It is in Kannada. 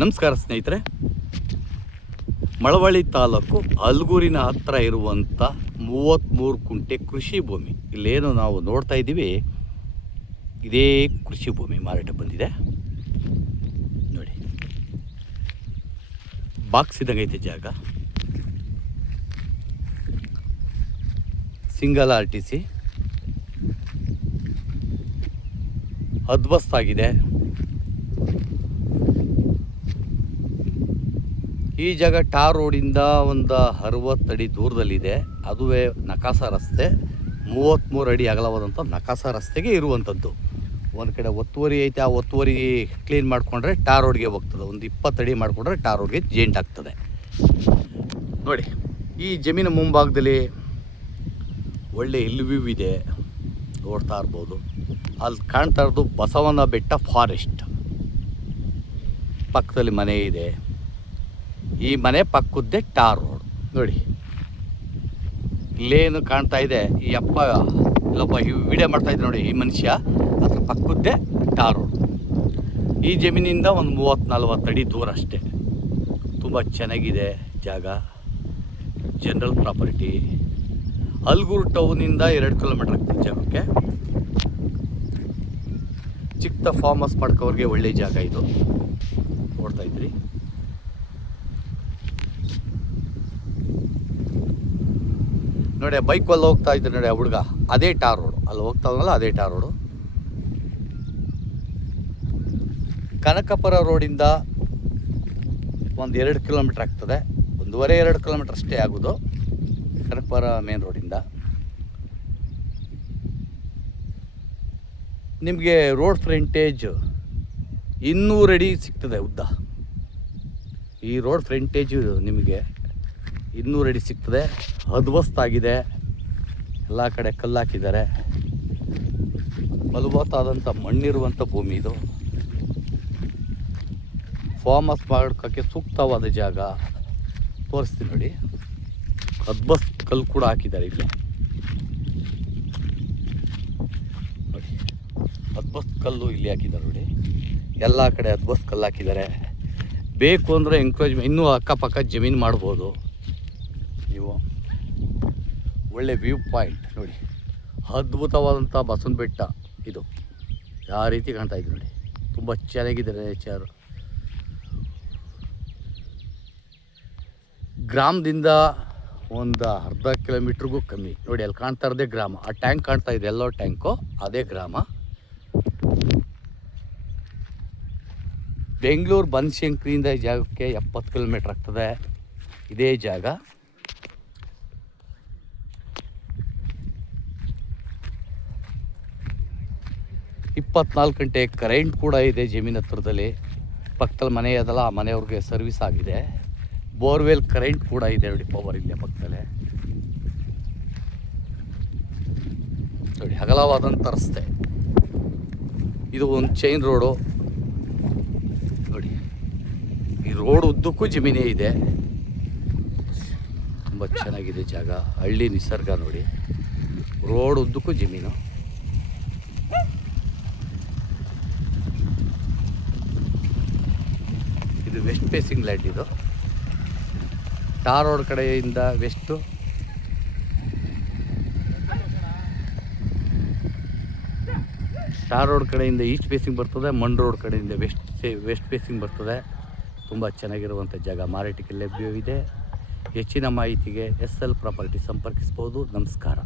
ನಮಸ್ಕಾರ ಸ್ನೇಹಿತರೆ. ಮಳವಳ್ಳಿ ತಾಲೂಕು ಅಲ್ಗೂರಿನ ಹತ್ತಿರ ಇರುವಂಥ 33 ಕುಂಟೆ ಕೃಷಿ ಭೂಮಿ. ಇಲ್ಲೇನು ನಾವು ನೋಡ್ತಾ ಇದ್ದೀವಿ, ಇದೇ ಕೃಷಿ ಭೂಮಿ ಮಾರಾಟ ಬಂದಿದೆ ನೋಡಿ. ಬಾಕ್ಸ್ ಇದ್ದಂಗೈತೆ ಜಾಗ. ಸಿಂಗಲ್ RTC ಅದ್ಭುತವಾಗಿದೆ. ಈ ಜಾಗ ಟಾರ್ ರೋಡಿಂದ ಒಂದು 60 ಅಡಿ ದೂರದಲ್ಲಿದೆ. ಅದುವೇ ನಕಾಸ ರಸ್ತೆ, 33 ಅಡಿ ಅಗಲವಾದಂಥ ನಕಾಸ ರಸ್ತೆಗೆ ಇರುವಂಥದ್ದು. ಒಂದು ಕಡೆ ಒತ್ತುವರಿ ಐತೆ, ಆ ಒತ್ತುವರಿ ಕ್ಲೀನ್ ಮಾಡಿಕೊಂಡ್ರೆ ಟಾರ್ ರೋಡ್ಗೆ ಹೋಗ್ತದೆ. ಒಂದು 20 ಅಡಿ ಮಾಡಿಕೊಂಡ್ರೆ ಟಾರ್ ರೋಡ್ಗೆ ಜೇಂಟ್ ಆಗ್ತದೆ ನೋಡಿ. ಈ ಜಮೀನು ಮುಂಭಾಗದಲ್ಲಿ ಒಳ್ಳೆ ಹಿಲ್ ವ್ಯೂ ಇದೆ, ನೋಡ್ತಾ ಇರ್ಬೋದು. ಅಲ್ಲಿ ಕಾಣ್ತಾ ಇರೋದು ಬಸವನ ಬೆಟ್ಟ ಫಾರೆಸ್ಟ್. ಪಕ್ಕದಲ್ಲಿ ಮನೆ ಇದೆ. ಈ ಮನೆ ಪಕ್ಕದ್ದೇ ಟಾರ್ ರೋಡ್ ನೋಡಿ. ಇಲ್ಲೇನು ಕಾಣ್ತಾ ಇದೆ, ಈ ಅಪ್ಪ ಇಲ್ಲೊಬ್ಬ ವಿಡಿಯೋ ಮಾಡ್ತಾಯಿದ್ದೆ ನೋಡಿ, ಈ ಮನುಷ್ಯ ಅದ್ರ ಪಕ್ಕದ್ದೇ ಟಾರ್ ರೋಡ್. ಈ ಜಮೀನಿಂದ ಒಂದು 30-40 ಅಡಿ ದೂರ ಅಷ್ಟೇ. ತುಂಬ ಚೆನ್ನಾಗಿದೆ ಜಾಗ, ಜನರಲ್ ಪ್ರಾಪರ್ಟಿ. ಅಲ್ಗೂರು ಟೌನಿಂದ 2 ಕಿಲೋಮೀಟ್ರ್ ಆಗ್ತದೆ ಜಾಗಕ್ಕೆ. ಚಿಕ್ಕ ಫಾರ್ಮ್ ಹೌಸ್ ಮಾಡ್ಕೋರಿಗೆ ಒಳ್ಳೆ ಜಾಗ ಇದು, ನೋಡ್ತಾ ಇದ್ರಿ. ನೋಡಿ ಬೈಕ್ ಅಲ್ಲಿ ಹೋಗ್ತಾ ಇದ್ದೆ ನೋಡಿ ಆ ಹುಡುಗ, ಅದೇ ಟಾರ್ ರೋಡು. ಅಲ್ಲಿ ಹೋಗ್ತಾ ಇದ್ನಲ್ಲ ಅದೇ ಟಾರ್ ರೋಡು. ಕನಕಪುರ ರೋಡಿಂದ ಒಂದು 2 ಕಿಲೋಮೀಟ್ರ್ ಆಗ್ತದೆ, 1.5-2 ಕಿಲೋಮೀಟ್ರ್ ಅಷ್ಟೇ ಆಗೋದು ಕನಕಪುರ ಮೇನ್ ರೋಡಿಂದ. ನಿಮಗೆ ರೋಡ್ ಫ್ರಂಟೇಜ್ 200 ಅಡಿ ಸಿಗ್ತದೆ ಉದ್ದ. ಈ ರೋಡ್ ಫ್ರಂಟೇಜು ನಿಮಗೆ 200 ಅಡಿ ಸಿಗ್ತದೆ. ಅದ್ಭುತವಾಗಿದೆ. ಎಲ್ಲ ಕಡೆ ಕಲ್ಲು ಹಾಕಿದ್ದಾರೆ. ಫಲವತ್ತಾದಂಥ ಮಣ್ಣಿರುವಂಥ ಭೂಮಿ ಇದು. ಫಾರ್ಮ್ ಹೌಸ್ ಮಾಡೋಕ್ಕೆ ಸೂಕ್ತವಾದ ಜಾಗ. ತೋರಿಸ್ತೀನಿ ನೋಡಿ. ಅದ್ಭುತ ಕಲ್ಲು ಕೂಡ ಹಾಕಿದ್ದಾರೆ ಇಲ್ಲಿ ನೋಡಿ. ಅದ್ಭುತ ಕಲ್ಲು ಇಲ್ಲಿ ಹಾಕಿದ್ದಾರೆ ನೋಡಿ. ಎಲ್ಲ ಕಡೆ ಅದ್ಭುತ ಕಲ್ಲು ಹಾಕಿದ್ದಾರೆ. ಬೇಕು ಅಂದರೆ ಎಂಕರೇಜ್ಮೆಂಟ್ ಇನ್ನೂ ಅಕ್ಕಪಕ್ಕ ಜಮೀನು ಮಾಡ್ಬೋದು ನೀವು. ಒಳ್ಳೆ ವ್ಯೂ ಪಾಯಿಂಟ್ ನೋಡಿ. ಅದ್ಭುತವಾದಂಥ ಬಸವನ ಬೆಟ್ಟ ಇದು ಯಾವ ರೀತಿ ಕಾಣ್ತಾ ಇದೆ ನೋಡಿ. ತುಂಬ ಚೆನ್ನಾಗಿದೆ ನೇಚರ್. ಗ್ರಾಮದಿಂದ ಒಂದು ಅರ್ಧ ಕಿಲೋಮೀಟ್ರಿಗೂ ಕಮ್ಮಿ ನೋಡಿ. ಅಲ್ಲಿ ಕಾಣ್ತಾ ಇರೋದೇ ಗ್ರಾಮ. ಆ ಟ್ಯಾಂಕ್ ಕಾಣ್ತಾ ಇದೆ, ಎಲ್ಲೋ ಟ್ಯಾಂಕು, ಅದೇ ಗ್ರಾಮ. ಬೆಂಗಳೂರು ಬನಶಂಕರಿಯಿಂದ ಈ ಜಾಗಕ್ಕೆ 70 ಕಿಲೋಮೀಟ್ರ್ ಆಗ್ತದೆ. ಇದೇ ಜಾಗ. ಇಪ್ಪತ್ನಾಲ್ಕು ಗಂಟೆ ಕರೆಂಟ್ ಕೂಡ ಇದೆ ಜಮೀನು ಹತ್ರದಲ್ಲಿ. ಪಕ್ಕದಲ್ಲಿ ಮನೆ ಅದಲ್ಲ, ಆ ಮನೆಯವ್ರಿಗೆ ಸರ್ವಿಸ್ ಆಗಿದೆ. ಬೋರ್ವೆಲ್ ಕರೆಂಟ್ ಕೂಡ ಇದೆ ನೋಡಿ, ಪವರ್ ಇಲ್ಲೇ ಪಕ್ಕದಲ್ಲೇ ನೋಡಿ. ಅಗಲವಾದಂಥ ರಸ್ತೆ ಇದು. ಒಂದು ಚೈನ್ ರೋಡು ನೋಡಿ. ಈ ರೋಡ್ ಉದ್ದಕ್ಕೂ ಜಮೀನೇ ಇದೆ. ತುಂಬ ಚೆನ್ನಾಗಿದೆ ಜಾಗ. ಹಳ್ಳಿ ನಿಸರ್ಗ ನೋಡಿ. ರೋಡ್ ಉದ್ದಕ್ಕೂ ಜಮೀನು. ಇದು ವೆಸ್ಟ್ ಫೇಸಿಂಗ್ ಲ್ಯಾಂಡ್. ಇದು ಟಾರ್ ರೋಡ್ ಕಡೆಯಿಂದ ವೆಸ್ಟು, ಟಾರ್ ರೋಡ್ ಕಡೆಯಿಂದ ಈಸ್ಟ್ ಫೇಸಿಂಗ್ ಬರ್ತದೆ. ಮಣ್ ರೋಡ್ ಕಡೆಯಿಂದ ವೆಸ್ಟ್ ಫೇಸಿಂಗ್ ಬರ್ತದೆ. ತುಂಬ ಚೆನ್ನಾಗಿರುವಂಥ ಜಾಗ ಮಾರಾಟಕ್ಕೆ ಲಭ್ಯವಿದೆ. ಹೆಚ್ಚಿನ ಮಾಹಿತಿಗೆ SL ಪ್ರಾಪರ್ಟಿ ಸಂಪರ್ಕಿಸ್ಬೋದು. ನಮಸ್ಕಾರ.